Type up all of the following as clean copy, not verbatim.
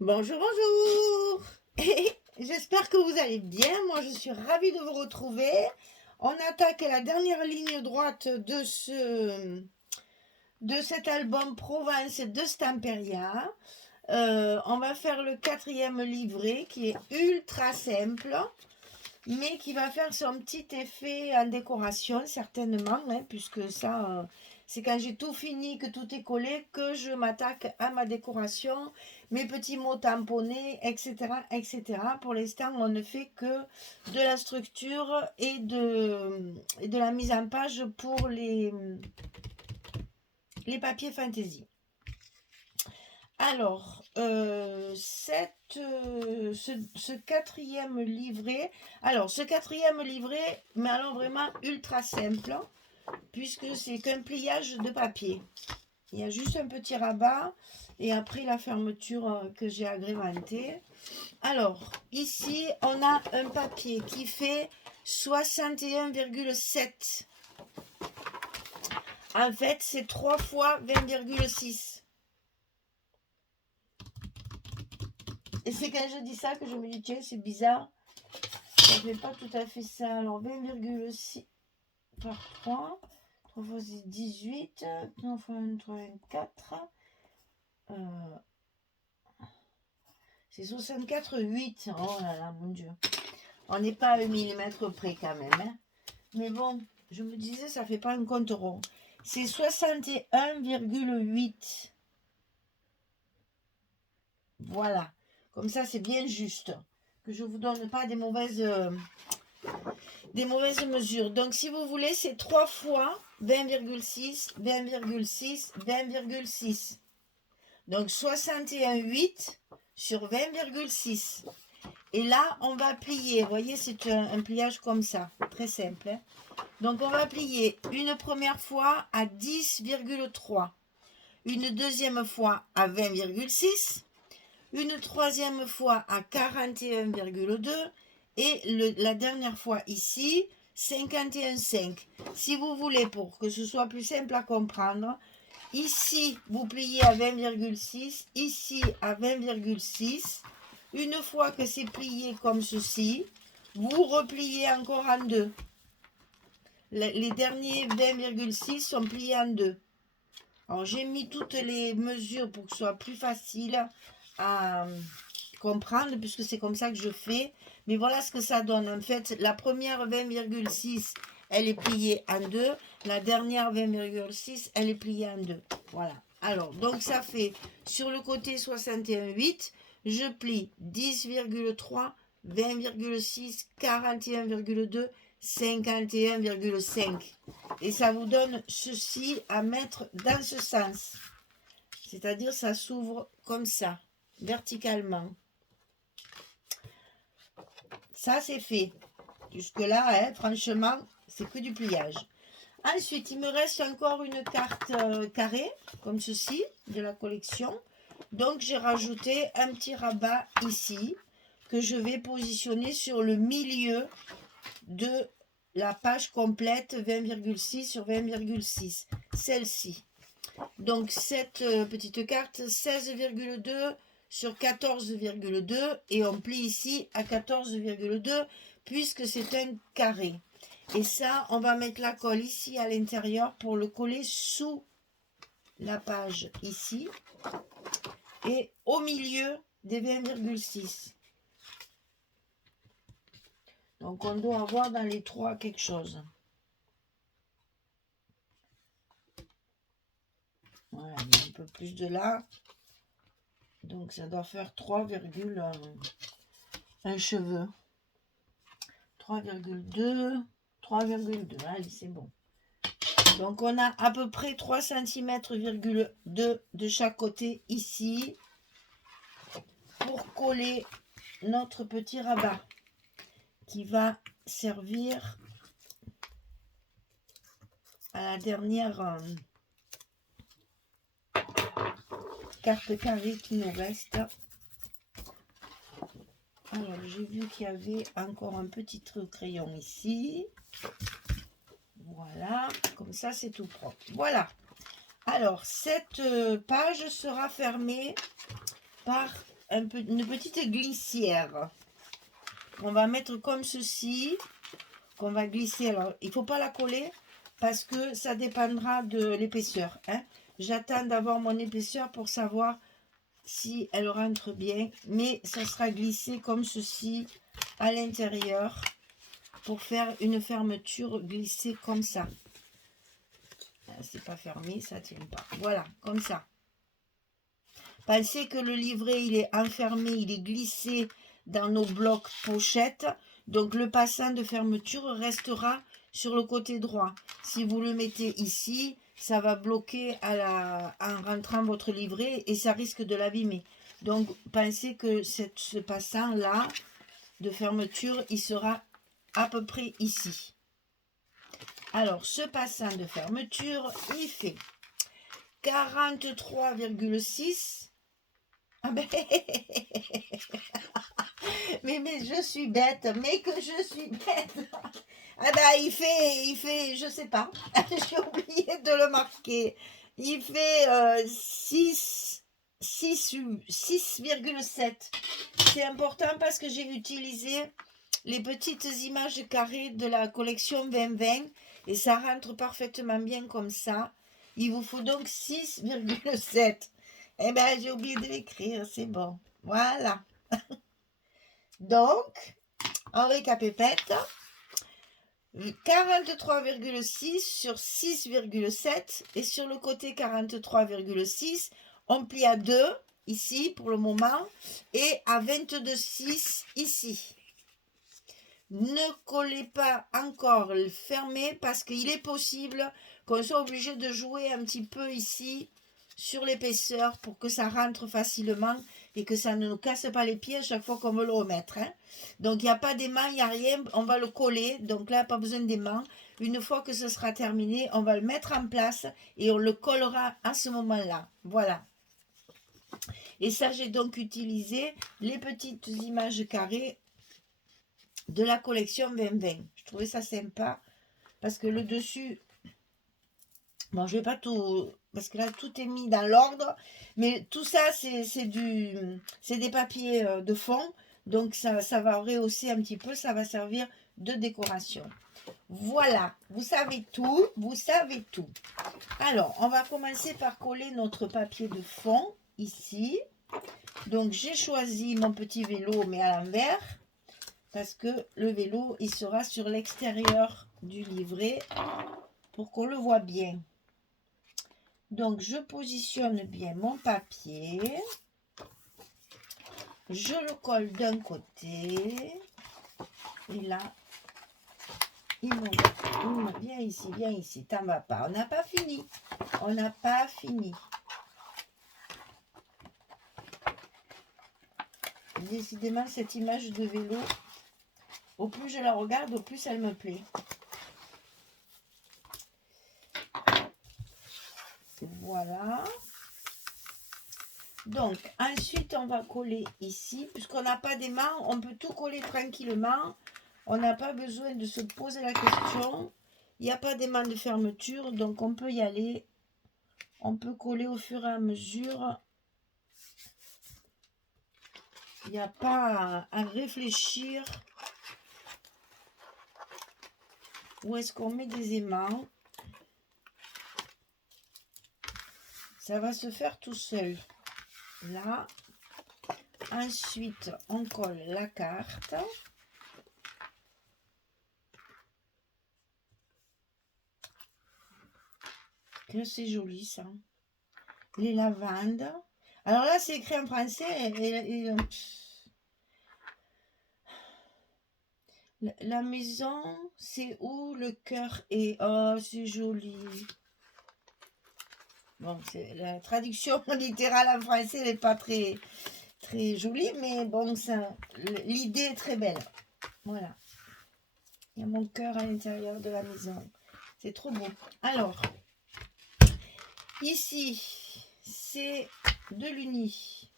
Bonjour, bonjour. J'espère que vous allez bien. Moi, je suis ravie de vous retrouver. On attaque la dernière ligne droite de cet album Provence de Stamperia. On va faire le 4e livret qui est ultra simple, mais qui va faire son petit effet en décoration, certainement, hein, puisque ça, c'est quand j'ai tout fini, que tout est collé, que je m'attaque à ma décoration, mes petits mots tamponnés, etc., etc. Pour l'instant, on ne fait que de la structure et de la mise en page pour les papiers fantaisie. Alors, ce 4e livret, ce 4e livret, mais alors vraiment ultra simple, puisque c'est qu'un pliage de papier. Il y a juste un petit rabat et après la fermeture que j'ai agrémentée. Alors, ici, on a un papier qui fait 61,7. En fait, c'est 3 fois 20,6. Et c'est quand je dis ça que je me dis, tiens, c'est bizarre. Ça ne fait pas tout à fait ça. Alors, 20,6 par 3. 3 fois 18. 9 fois 23, 24. C'est 64,8. Oh là là, mon Dieu. On n'est pas à 1 mm près quand même. Hein. Mais bon, je me disais, ça ne fait pas un compte rond. C'est 61,8. Voilà. Comme ça, c'est bien juste. Que je ne vous donne pas des mauvaises mesures. Donc, si vous voulez, c'est 3 fois 20,6, 20,6, 20,6. Donc, 61,8 sur 20,6. Et là, on va plier. Vous voyez, c'est un pliage comme ça. Très simple. Hein. Donc, on va plier une première fois à 10,3. Une deuxième fois à 20,6. Une troisième fois à 41,2. Et la dernière fois ici, 51,5. Si vous voulez, pour que ce soit plus simple à comprendre, ici, vous pliez à 20,6, ici à 20,6. Une fois que c'est plié comme ceci, vous repliez encore en deux. Les derniers 20,6 sont pliés en deux. Alors, j'ai mis toutes les mesures pour que ce soit plus facile à comprendre, puisque c'est comme ça que je fais. Mais voilà ce que ça donne. En fait, la première 20,6, elle est pliée en deux. La dernière 20,6, elle est pliée en deux. Voilà. Alors, donc ça fait, sur le côté 61,8, je plie 10,3, 20,6, 41,2, 51,5. Et ça vous donne ceci à mettre dans ce sens. C'est-à-dire, ça s'ouvre comme ça, verticalement. Ça, c'est fait. Jusque-là, hein, franchement, c'est que du pliage. Ensuite, il me reste encore une carte carrée, comme ceci, de la collection. Donc, j'ai rajouté un petit rabat ici, que je vais positionner sur le milieu de la page complète 20,6 sur 20,6. Celle-ci. Donc, cette petite carte, 16,2 sur 14,2 et on plie ici à 14,2 puisque c'est un carré. Et ça, on va mettre la colle ici à l'intérieur pour le coller sous la page ici et au milieu des 20,6. Donc, on doit avoir dans les trois quelque chose. Voilà, il y a un peu plus de là. Donc, ça doit faire 3,1 cheveux. 3,2, 3,2, allez, c'est bon. Donc, on a à peu près 3 cm de chaque côté ici pour coller notre petit rabat qui va servir à la dernière carte carrée qui nous reste. Alors, j'ai vu qu'il y avait encore un petit crayon ici. Voilà, comme ça, c'est tout propre. Voilà. Alors, cette page sera fermée par une petite glissière. On va mettre comme ceci, qu'on va glisser. Alors, il ne faut pas la coller parce que ça dépendra de l'épaisseur. Hein. J'attends d'avoir mon épaisseur pour savoir si elle rentre bien. Mais ça sera glissé comme ceci à l'intérieur pour faire une fermeture glissée comme ça. C'est pas fermé, ça tient pas. Voilà, comme ça. Pensez que le livret, il est enfermé, il est glissé dans nos blocs pochettes. Donc, le passant de fermeture restera sur le côté droit. Si vous le mettez ici, ça va bloquer en rentrant votre livret et ça risque de l'abîmer. Donc, pensez que ce passant-là de fermeture, il sera à peu près ici. Alors, ce passant de fermeture, il fait 43,6. Ah ben, mais je suis bête, mais que je suis bête. Ah ben, il fait, je sais pas, j'ai oublié de le marquer. Il fait 6,7. C'est important parce que j'ai utilisé les petites images carrées de la collection 2020 et ça rentre parfaitement bien comme ça. Il vous faut donc 6,7. Eh bien, j'ai oublié de l'écrire, c'est bon. Voilà. Donc, en récapépète, 43,6 sur 6,7 et sur le côté 43,6, on plie à 2 ici pour le moment et à 22,6 ici. Ne collez pas encore le fermé parce qu'il est possible qu'on soit obligé de jouer un petit peu ici sur l'épaisseur pour que ça rentre facilement et que ça ne nous casse pas les pieds à chaque fois qu'on veut le remettre. Hein. Donc il n'y a pas d'aimant, il n'y a rien, on va le coller. Donc là, pas besoin d'aimant. Une fois que ce sera terminé, on va le mettre en place et on le collera à ce moment-là. Voilà. Et ça, j'ai donc utilisé les petites images carrées de la collection 2020. Je trouvais ça sympa parce que le dessus, bon, je vais pas tout, parce que là tout est mis dans l'ordre, mais tout ça c'est des papiers de fond, donc ça va rehausser un petit peu, ça va servir de décoration. Voilà, vous savez tout, vous savez tout. Alors, on va commencer par coller notre papier de fond ici. Donc j'ai choisi mon petit vélo mais à l'envers, parce que le vélo, il sera sur l'extérieur du livret pour qu'on le voit bien. Donc, je positionne bien mon papier. Je le colle d'un côté. Et là, il me viens ici, t'en vas pas. On n'a pas fini. On n'a pas fini. Décidément, cette image de vélo, au plus je la regarde, au plus elle me plaît. Voilà. Donc, ensuite, on va coller ici. Puisqu'on n'a pas d'aimant, on peut tout coller tranquillement. On n'a pas besoin de se poser la question. Il n'y a pas d'aimant de fermeture, donc on peut y aller. On peut coller au fur et à mesure. Il n'y a pas à réfléchir. Où est-ce qu'on met des aimants? Ça va se faire tout seul. Là. Ensuite, on colle la carte. Que c'est joli ça. Les lavandes. Alors là, c'est écrit en français. La maison, c'est où le cœur est. Oh, c'est joli. Bon, la traduction littérale en français n'est pas très, très jolie, mais bon, l'idée est très belle. Voilà. Il y a mon cœur à l'intérieur de la maison. C'est trop beau. Alors, ici, c'est de l'uni.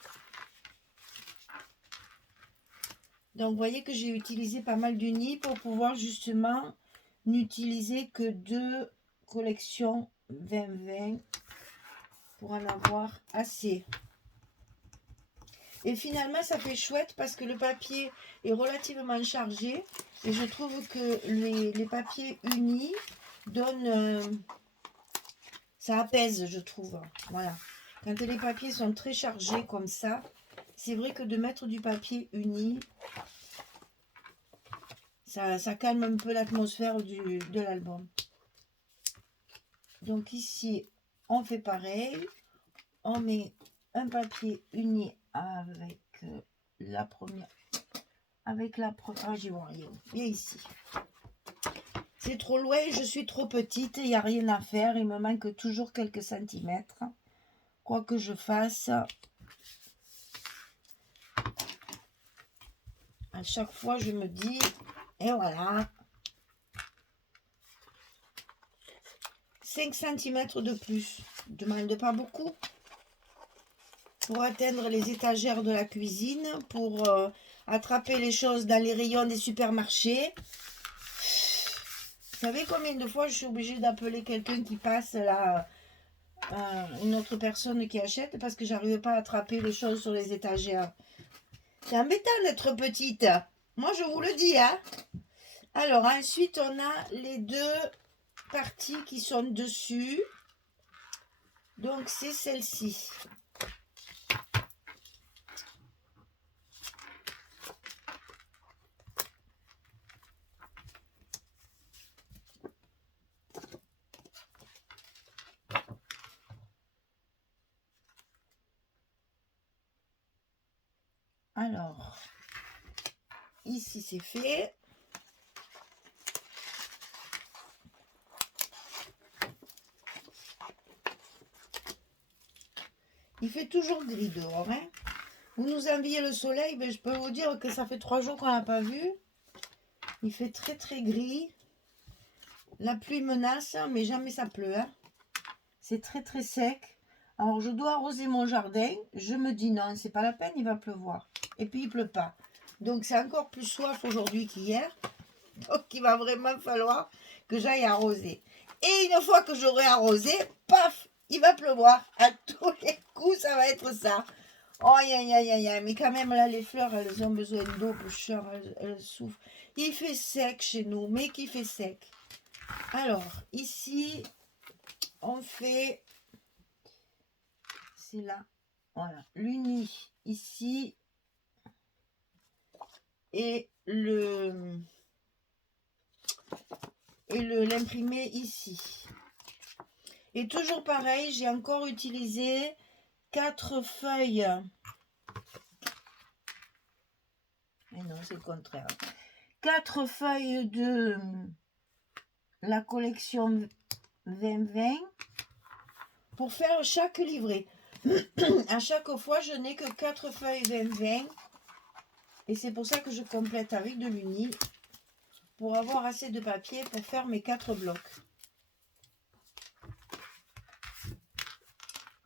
Donc, vous voyez que j'ai utilisé pas mal d'unis pour pouvoir justement n'utiliser que 2 collections 2020 pour en avoir assez. Et finalement, ça fait chouette parce que le papier est relativement chargé. Et je trouve que les papiers unis donnent... ça apaise, je trouve. Voilà. Quand les papiers sont très chargés comme ça, c'est vrai que de mettre du papier uni, ça calme un peu l'atmosphère de l'album. Donc ici, on fait pareil. On met un papier uni avec la première. Ah, j'y vois rien. Viens ici. C'est trop loin, je suis trop petite, il n'y a rien à faire. Il me manque toujours quelques centimètres. Quoi que je fasse, à chaque fois, je me dis, et voilà, 5 cm de plus. Je ne demande pas beaucoup. Pour atteindre les étagères de la cuisine, pour attraper les choses dans les rayons des supermarchés. Vous savez combien de fois je suis obligée d'appeler quelqu'un qui passe là, une autre personne qui achète, parce que j'arrive pas à attraper les choses sur les étagères. C'est embêtant d'être petite. Moi, je vous le dis, hein. Alors, ensuite, on a les deux parties qui sont dessus. Donc, c'est celle-ci. Alors, ici, c'est fait. Il fait toujours gris dehors, hein. Vous nous enviez le soleil, mais je peux vous dire que ça fait 3 jours qu'on n'a pas vu. Il fait très très gris. La pluie menace, mais jamais ça pleut, hein. C'est très très sec. Alors je dois arroser mon jardin. Je me dis non, c'est pas la peine, il va pleuvoir. Et puis il pleut pas. Donc c'est encore plus soif aujourd'hui qu'hier. Donc il va vraiment falloir que j'aille arroser. Et une fois que j'aurai arrosé, paf, il va pleuvoir. À tous les coups, ça va être ça. Oh, aïe, aïe, aïe, aïe. Mais quand même, là, les fleurs, elles ont besoin d'eau, boucheur, elles souffrent. Il fait sec chez nous, mais qui fait sec. Alors, ici, on fait... c'est là. Voilà. L'uni, ici. Et l'imprimé ici. Et toujours pareil, j'ai encore utilisé 4 feuilles. Et non, c'est le contraire. 4 feuilles de la collection 2020 pour faire chaque livret. À chaque fois, je n'ai que 4 feuilles 2020. Et c'est pour ça que je complète avec de l'uni pour avoir assez de papier pour faire mes 4 blocs.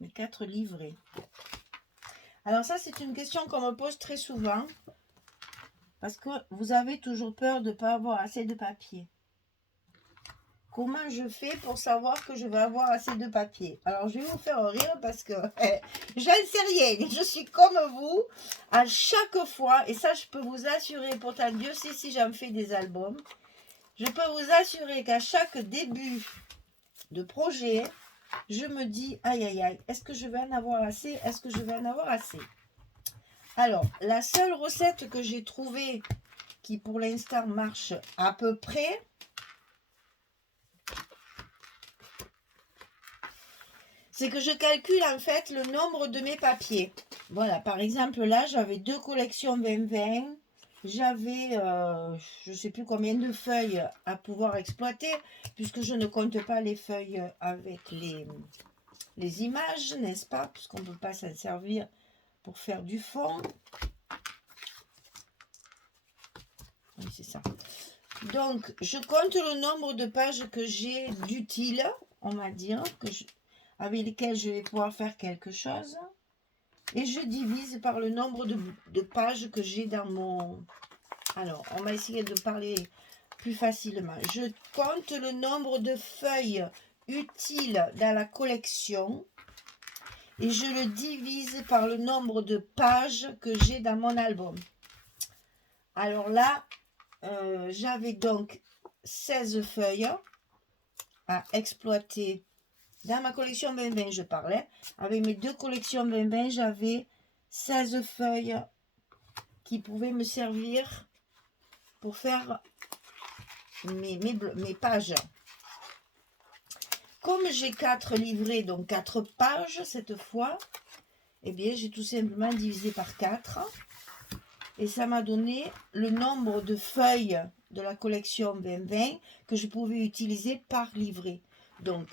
Mes 4 livrets. Alors ça, c'est une question qu'on me pose très souvent. Parce que vous avez toujours peur de ne pas avoir assez de papier. Comment je fais pour savoir que je vais avoir assez de papier? Alors, je vais vous faire rire parce que j'en sais rien. Je suis comme vous. À chaque fois, et ça, je peux vous assurer, pourtant, Dieu sait si j'en fais des albums. Je peux vous assurer qu'à chaque début de projet, je me dis, aïe, aïe, aïe, est-ce que je vais en avoir assez? Est-ce que je vais en avoir assez? Alors, la seule recette que j'ai trouvée qui pour l'instant marche à peu près, c'est que je calcule en fait le nombre de mes papiers. Voilà, par exemple là, j'avais 2 collections 2020. J'avais, je ne sais plus combien de feuilles à pouvoir exploiter, puisque je ne compte pas les feuilles avec les images, n'est-ce pas? Puisqu'on ne peut pas s'en servir pour faire du fond. Oui, c'est ça. Donc, je compte le nombre de pages que j'ai d'utiles, on va dire, avec lesquelles je vais pouvoir faire quelque chose. Et je divise par le nombre de pages que j'ai dans mon... Alors, on va essayer de parler plus facilement. Je compte le nombre de feuilles utiles dans la collection. et je le divise par le nombre de pages que j'ai dans mon album. Alors là, j'avais donc 16 feuilles à exploiter. Dans ma collection 2020, je parlais. Avec mes 2 collections 2020, j'avais 16 feuilles qui pouvaient me servir pour faire mes pages. Comme j'ai 4 livrets, donc 4 pages cette fois, eh bien j'ai tout simplement divisé par 4. Et ça m'a donné le nombre de feuilles de la collection 2020 que je pouvais utiliser par livret. Donc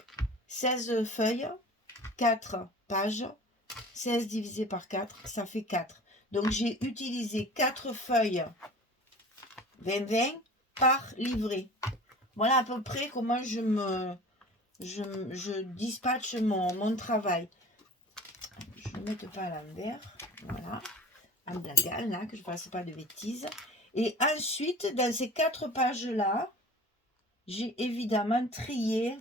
16 feuilles, 4 pages, 16 divisé par 4, ça fait 4. Donc j'ai utilisé 4 feuilles 2020 par livret. Voilà à peu près comment je dispatche mon travail. Je ne mette pas à l'envers. Voilà. En blagal, là, que je ne fasse pas de bêtises. Et ensuite, dans ces 4 pages-là, j'ai évidemment trié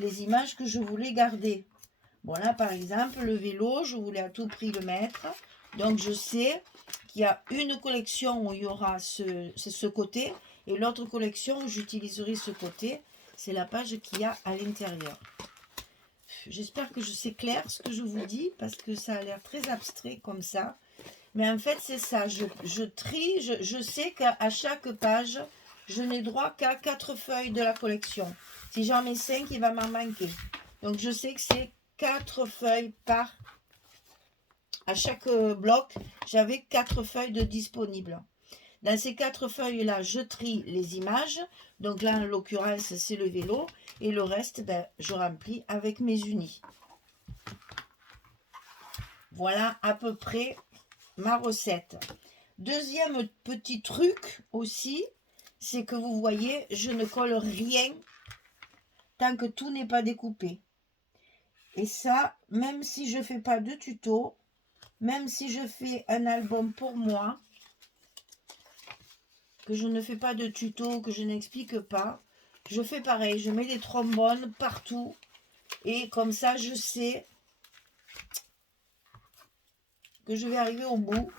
les images que je voulais garder. Bon, là, par exemple, le vélo, je voulais à tout prix le mettre. Donc, je sais qu'il y a une collection où il y aura ce côté et l'autre collection où j'utiliserai ce côté. C'est la page qu'il y a à l'intérieur. J'espère que c'est clair ce que je vous dis parce que ça a l'air très abstrait comme ça. Mais en fait, c'est ça. Je trie. Je sais qu'à chaque page, je n'ai droit qu'à 4 feuilles de la collection. Si j'en mets 5, il va m'en manquer. Donc, je sais que c'est 4 feuilles par... À chaque bloc, j'avais 4 feuilles de disponibles. Dans ces 4 feuilles-là, je trie les images. Donc là, en l'occurrence, c'est le vélo. Et le reste, ben, je remplis avec mes unis. Voilà à peu près ma recette. Deuxième petit truc aussi, c'est que vous voyez, je ne colle rien tant que tout n'est pas découpé. Et ça, même si je ne fais pas de tuto, même si je fais un album pour moi, que je ne fais pas de tuto, que je n'explique pas, je fais pareil, je mets des trombones partout et comme ça je sais que je vais arriver au bout.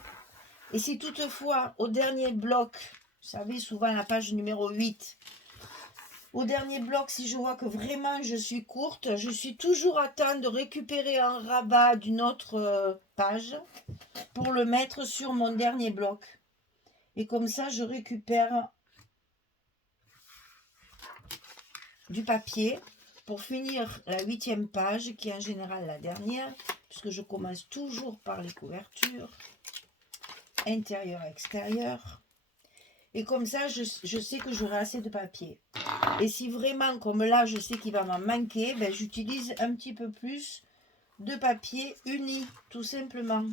Et si toutefois au dernier bloc, vous savez souvent la page numéro 8, au dernier bloc, si je vois que vraiment je suis courte, je suis toujours à temps de récupérer un rabat d'une autre page pour le mettre sur mon dernier bloc. Et comme ça, je récupère du papier pour finir la 8e page, qui est en général la dernière, puisque je commence toujours par les couvertures, intérieur, extérieur. Et comme ça, je sais que j'aurai assez de papier. Et si vraiment, comme là, je sais qu'il va m'en manquer, ben, j'utilise un petit peu plus de papier uni, tout simplement.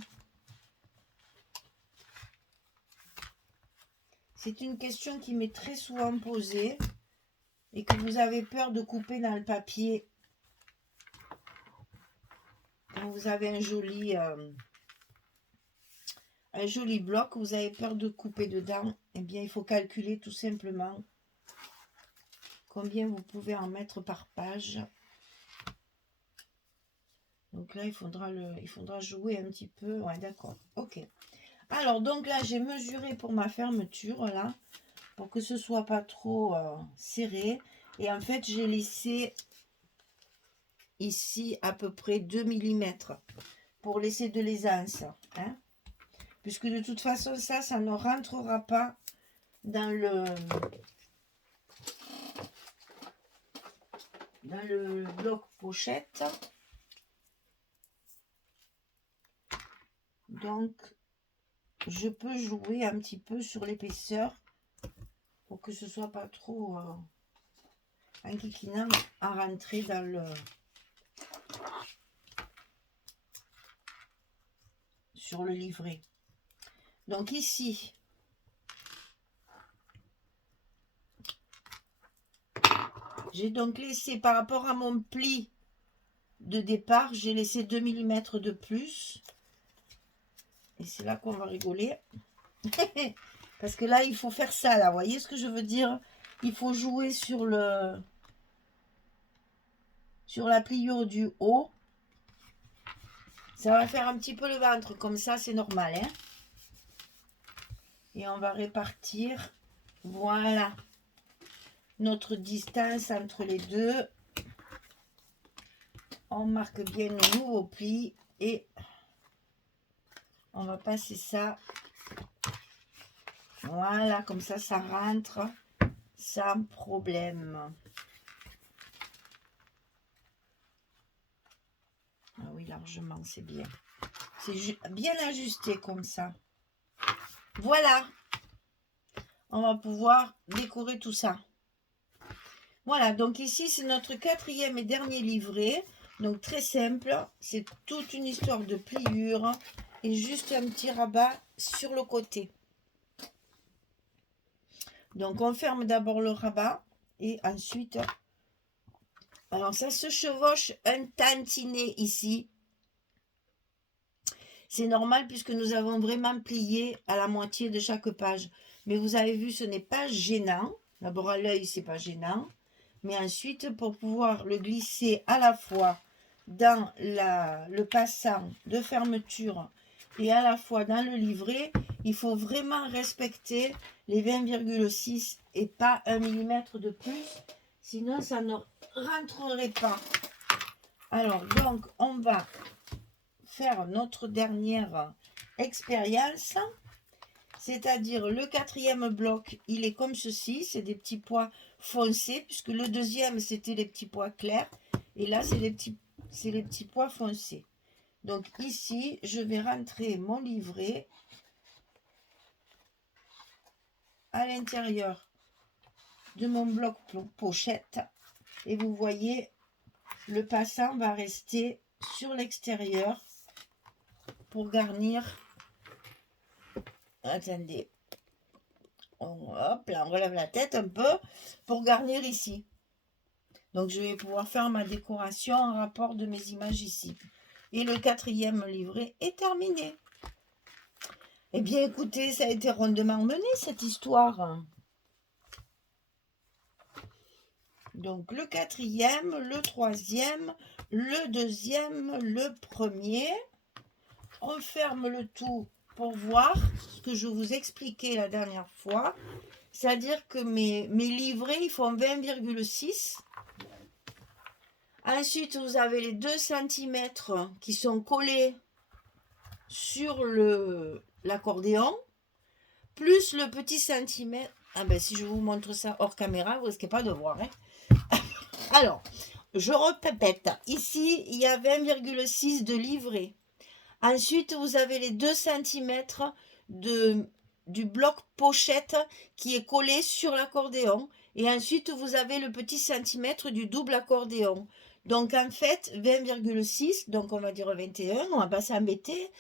C'est une question qui m'est très souvent posée et que vous avez peur de couper dans le papier. Quand vous avez un joli bloc, vous avez peur de couper dedans, eh bien il faut calculer tout simplement combien vous pouvez en mettre par page. Donc là, il faudra jouer un petit peu. Ouais, d'accord. Ok. Alors, donc là, j'ai mesuré pour ma fermeture, là, pour que ce soit pas trop serré. Et en fait, j'ai laissé ici à peu près 2 mm pour laisser de l'aisance. Hein, puisque de toute façon, ça ne rentrera pas dans le bloc pochette. Donc, je peux jouer un petit peu sur l'épaisseur pour que ce soit pas trop inquiétant à rentrer dans sur le livret. Donc ici, j'ai donc laissé par rapport à mon pli de départ, j'ai laissé 2 mm de plus. Et c'est là qu'on va rigoler. Parce que là, il faut faire ça, là. Vous voyez ce que je veux dire? Il faut jouer sur la pliure du haut. Ça va faire un petit peu le ventre, comme ça, c'est normal. Hein. Et on va répartir, voilà, notre distance entre les deux. On marque bien le nouveau pli et on va passer ça. Voilà, comme ça rentre sans problème. Ah oui, largement, c'est bien. C'est bien ajusté comme ça. Voilà. On va pouvoir décorer tout ça. Voilà, donc ici, c'est notre 4e et dernier livret. Donc, très simple. C'est toute une histoire de pliure et juste un petit rabat sur le côté. Donc, on ferme d'abord le rabat et ensuite... Alors, ça se chevauche un tantinet ici. C'est normal puisque nous avons vraiment plié à la moitié de chaque page. Mais vous avez vu, ce n'est pas gênant. D'abord, à l'œil, c'est pas gênant. Mais ensuite, pour pouvoir le glisser à la fois dans le passant de fermeture et à la fois dans le livret, il faut vraiment respecter les 20,6 et pas 1 mm de plus. Sinon, ça ne rentrerait pas. Alors, donc, on va faire notre dernière expérience, c'est-à-dire le 4e bloc, il est comme ceci, c'est des petits pois foncés, puisque le 2e c'était les petits pois clairs, et là c'est les petits pois foncés. Donc ici, je vais rentrer mon livret à l'intérieur de mon bloc pochette, et vous voyez, le passant va rester sur l'extérieur pour garnir. Attendez. Hop, là, on relève la tête un peu pour garnir ici. Donc, je vais pouvoir faire ma décoration en rapport de mes images ici. Et le 4e livret est terminé. Eh bien, écoutez, ça a été rondement mené, cette histoire. Donc, le 4e, le 3e, le 2e, le 1er. On ferme le tout pour voir ce que je vous expliquais la dernière fois. C'est-à-dire que mes livrets, ils font 20,6. Ensuite, vous avez les 2 cm qui sont collés sur l'accordéon, plus le petit centimètre. Ah ben, si je vous montre ça hors caméra, vous risquez pas de voir. Hein. Alors, je répète, ici, il y a 20,6 de livret. Ensuite, vous avez les 2 cm du bloc pochette qui est collé sur l'accordéon. Et ensuite, vous avez le petit centimètre du double accordéon. Donc, en fait, 20,6, donc on va dire 21, on va pas s'embêter.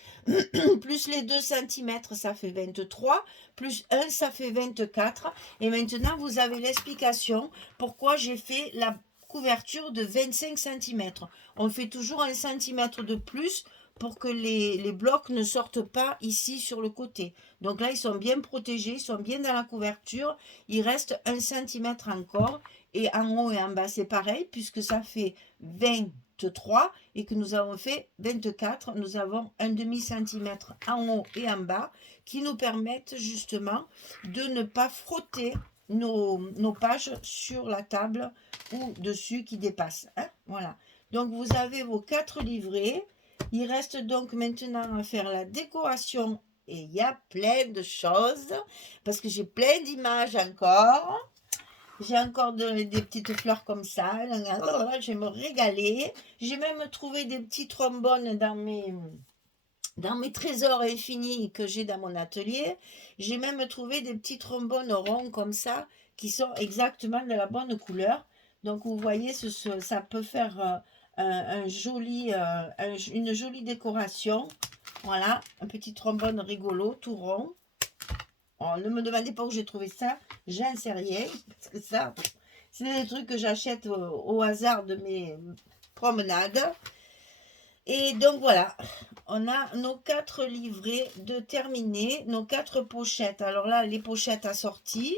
Plus les 2 cm, ça fait 23. Plus 1, ça fait 24. Et maintenant, vous avez l'explication pourquoi j'ai fait la couverture de 25 cm. On fait toujours 1 cm de plus pour que les blocs ne sortent pas ici sur le côté. Donc là, ils sont bien protégés, ils sont bien dans la couverture. Il reste 1 cm encore. Et en haut et en bas, c'est pareil, puisque ça fait 23 et que nous avons fait 24. Nous avons un demi-centimètre en haut et en bas qui nous permettent justement de ne pas frotter nos pages sur la table ou dessus qui dépassent. Hein, voilà. Donc, vous avez vos 4 livrets. Il reste donc maintenant à faire la décoration et il y a plein de choses parce que j'ai plein d'images encore. J'ai encore des petites fleurs comme ça. Je vais me régaler. J'ai même trouvé des petits trombones dans mes trésors infinis que j'ai dans mon atelier. J'ai même trouvé des petits trombones ronds comme ça qui sont exactement de la bonne couleur. Donc vous voyez, ça peut faire une jolie décoration. Voilà, un petit trombone rigolo, tout rond. Oh, ne me demandez pas où j'ai trouvé ça, j'en sais rien. Parce que ça, c'est des trucs que j'achète au hasard de mes promenades. Et donc voilà, on a nos 4 livrets de terminés, nos 4 pochettes. Alors là, les pochettes assorties.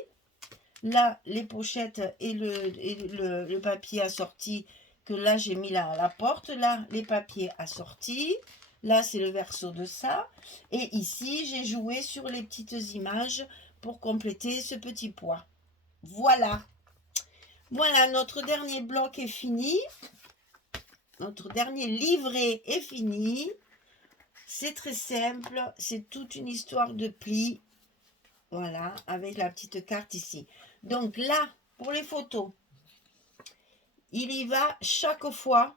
Là, les pochettes et le papier assorti que là, j'ai mis là à la porte. Là, les papiers assortis. Là, c'est le verso de ça. Et ici, j'ai joué sur les petites images pour compléter ce petit pois. Voilà. Voilà, notre dernier bloc est fini. Notre dernier livret est fini. C'est très simple. C'est toute une histoire de plis. Voilà, avec la petite carte ici. Donc là, pour les photos, il y va chaque fois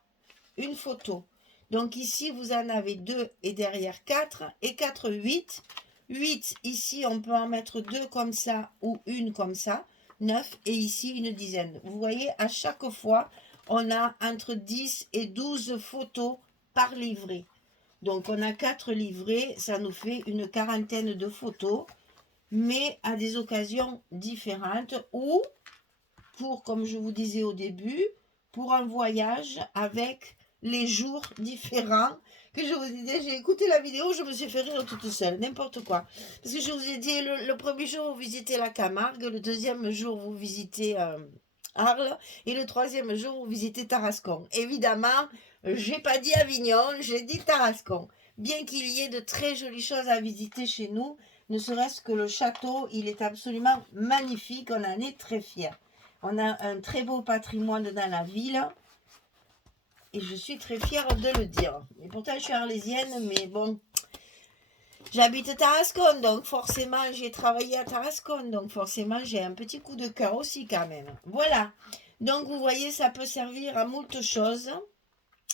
une photo. Donc ici, vous en avez 2 et derrière 4 et 4, 8. 8, ici, on peut en mettre 2 comme ça ou une comme ça. 9 et ici, une dizaine. Vous voyez, à chaque fois, on a entre 10 et 12 photos par livret. Donc, on a 4 livrets, ça nous fait une quarantaine de photos, mais à des occasions différentes ou pour, comme je vous disais au début, pour un voyage avec les jours différents que je vous ai dit. J'ai écouté la vidéo, je me suis fait rire toute seule, n'importe quoi. Parce que je vous ai dit, le premier jour, vous visitez la Camargue, le deuxième jour, vous visitez Arles, et le troisième jour, vous visitez Tarascon. Évidemment, j'ai pas dit Avignon, j'ai dit Tarascon. Bien qu'il y ait de très jolies choses à visiter chez nous, ne serait-ce que le château, il est absolument magnifique, on en est très fiers. On a un très beau patrimoine dans la ville et je suis très fière de le dire. Et pourtant, je suis arlésienne, mais bon, j'habite Tarascon, donc forcément, j'ai travaillé à Tarascon, donc forcément, j'ai un petit coup de cœur aussi quand même. Voilà, donc vous voyez, ça peut servir à moult choses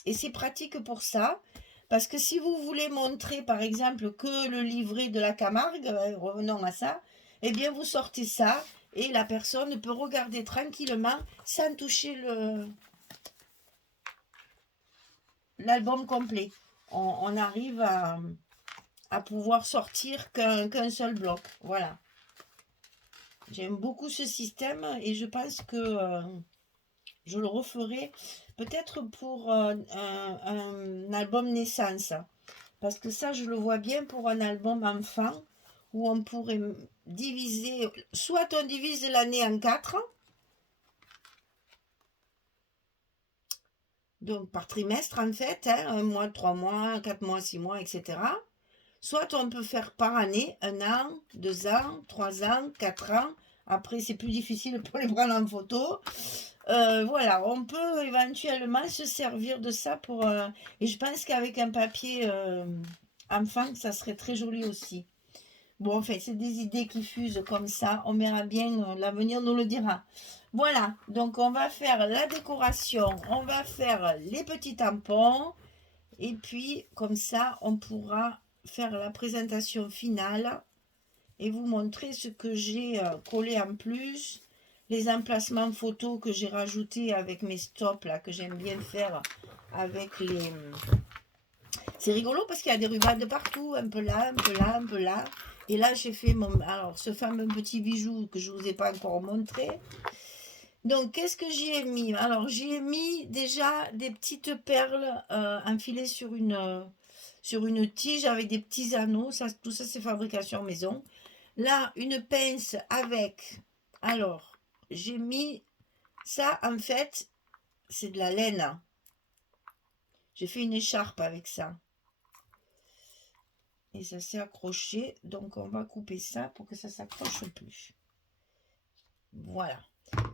et c'est pratique pour ça. Parce que si vous voulez montrer, par exemple, que le livret de la Camargue, revenons à ça, eh bien, vous sortez ça et la personne peut regarder tranquillement sans toucher l'album complet. On arrive à pouvoir sortir qu'un seul bloc. Voilà. J'aime beaucoup ce système et je pense que je le referai peut-être pour un album naissance. Parce que ça, je le vois bien pour un album enfant où on pourrait diviser, soit on divise l'année en 4, donc par trimestre en fait, hein, 1 mois, 3 mois, 4 mois, 6 mois, etc. Soit on peut faire par année, 1 an, 2 ans, 3 ans, 4 ans. Après, c'est plus difficile pour les prendre en photo. Voilà, on peut éventuellement se servir de ça pour... et je pense qu'avec un papier enfant, ça serait très joli aussi. Bon, en fait, c'est des idées qui fusent comme ça. On verra bien, l'avenir nous le dira. Voilà, donc on va faire la décoration, on va faire les petits tampons. Et puis, comme ça, on pourra faire la présentation finale et vous montrer ce que j'ai collé en plus. Les emplacements photos que j'ai rajoutés avec mes stops, là, que j'aime bien faire avec les... C'est rigolo parce qu'il y a des rubans de partout, un peu là, un peu là, un peu là. Et là, j'ai fait ce fameux petit bijou que je ne vous ai pas encore montré. Donc, qu'est-ce que j'y ai mis? Alors, j'y ai mis déjà des petites perles enfilées sur une tige avec des petits anneaux. Ça, tout ça, c'est fabrication maison. Là, une pince avec... Alors, j'ai mis ça, en fait, c'est de la laine. J'ai fait une écharpe avec ça. Et ça s'est accroché. Donc, on va couper ça pour que ça ne s'accroche plus. Voilà.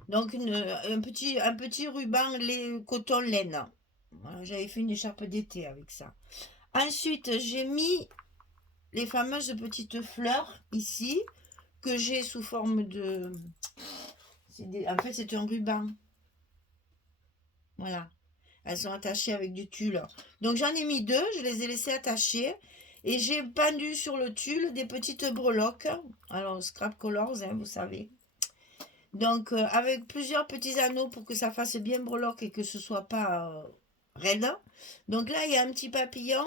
Donc, un petit ruban coton laine. Voilà, j'avais fait une écharpe d'été avec ça. Ensuite, j'ai mis les fameuses petites fleurs ici, que j'ai sous forme de... En fait, c'est un ruban. Voilà. Elles sont attachées avec du tulle. Donc, j'en ai mis 2, je les ai laissées attacher. Et j'ai pendu sur le tulle des petites breloques. Alors, scrap colors, hein, vous savez. Donc, avec plusieurs petits anneaux pour que ça fasse bien breloque et que ce soit pas raide. Donc là, il y a un petit papillon.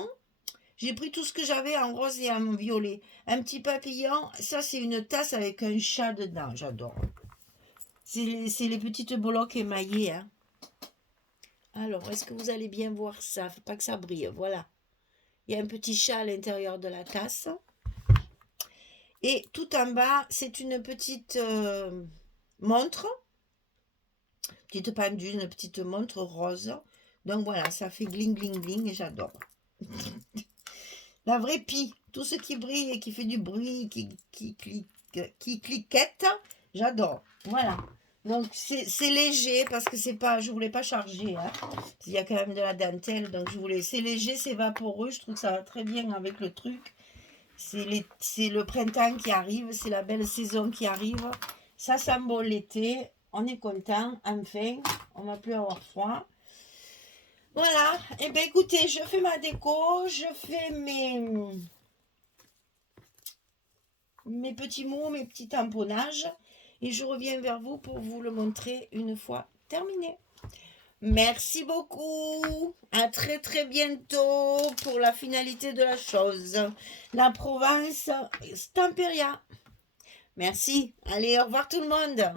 J'ai pris tout ce que j'avais en rose et en violet. Un petit papillon. Ça, c'est une tasse avec un chat dedans. J'adore. C'est les petites breloques émaillées. Hein. Alors, est-ce que vous allez bien voir ça? Faut pas que ça brille. Voilà. Il y a un petit chat à l'intérieur de la tasse. Et tout en bas, c'est une petite montre. Petite pendule, une petite montre rose. Donc voilà, ça fait gling, gling, gling et j'adore. La vraie pie. Tout ce qui brille et qui fait du bruit, qui cliquette, j'adore. Voilà. Donc c'est léger parce que c'est pas, je voulais pas charger. Hein. Il y a quand même de la dentelle, donc je voulais. C'est léger, c'est vaporeux. Je trouve que ça va très bien avec le truc. C'est le printemps qui arrive, c'est la belle saison qui arrive. Ça sent bon l'été. On est content, enfin. On va plus avoir froid. Voilà. Et bien écoutez, je fais ma déco, je fais mes petits mots, mes petits tamponnages. Et je reviens vers vous pour vous le montrer une fois terminé. Merci beaucoup. À très très bientôt pour la finalité de la chose. La Provence Stamperia. Merci. Allez, au revoir tout le monde.